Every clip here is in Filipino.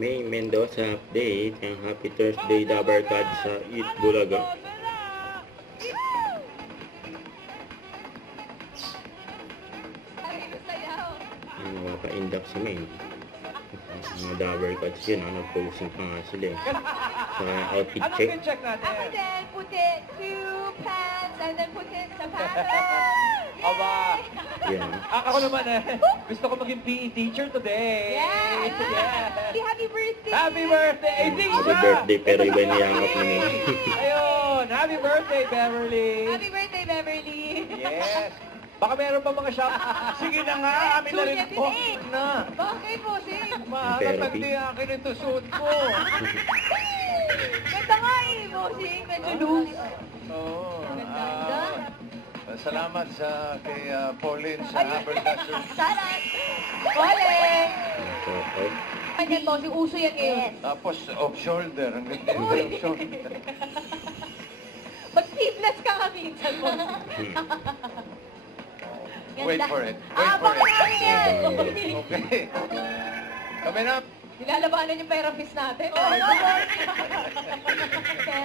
May Mendoza update. Ang Happy Thursday Dabar Card sa Eat Bulaga. Yung mga pa-indak sa main. Mga Dabar Cards yun, nag-posing pa nga sila eh. Sa outfit Anong check. check natin? Ako din, put it to pants and then put it sa pants. Aba. Yan. Ako naman gusto ko maging PE teacher today. Yeah! Yeah. Happy birthday! Happy birthday! Happy birthday, pero iba niyangap mo mo. Ayun! Happy birthday, Beverly! Happy birthday, Beverly! Yes! Baka meron pa mga shop. Sige na nga, amin na rin. Sulit Oh, din eh. na. Bakit po, Sing? Mahanap ang di akin ito suit ko. Ganda nga eh, Bossing. Medyo loose. Oo. Ganda. Salamat sa kay Pauline sa Haberdashers. Sana! Ole! Okay. Ganyan, Bossing. Uso yan ngayon. Tapos off-shoulder. Ang ganda yung off-shoulder. Mag-sleeveless ka nga minsan, Bossing. Wait for it. Wait Ah, for baka it. namin yan! Okay. Coming up. Nilalabanan yung therapist natin. Oo, no, Therapist.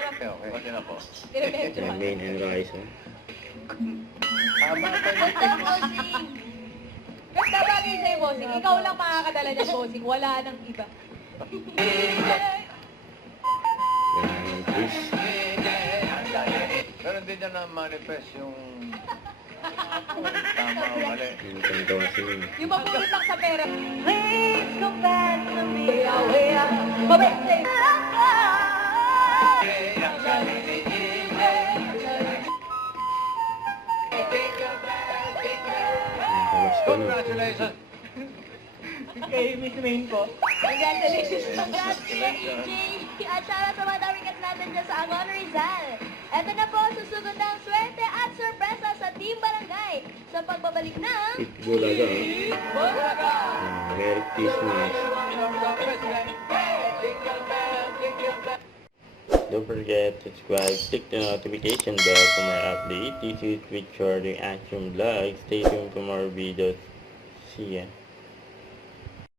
Okay. Okay na po. Diretso. Yan, main and rice. Tama pa yun. Ganda, Bossing. Ganda bagay sa'yo, Bossing. Ikaw lang makakadala niya, Bossing. Wala nang iba. Yan, please. Pero hindi niya na-manifest yung tama o mali. Yung kanta kasi yun. Yung mapulot lang sa pera. Please come back to me. Way out. Mabait. Kamusta na? Congratulations. Kay Miss Main po. Congratulations. Congrats kay AJ at shoutout sa mga daming atleta dyan sa Angon Rizal. Ito na po, susugod ng swerte at sorpresa sa Team Barangay sa pagbabalik ng Eat Bulaga. Merry Christmas. Don't forget to subscribe, click the notification bell for more updates. This is Richard Reaction Vlog. Stay tuned for more videos. See ya.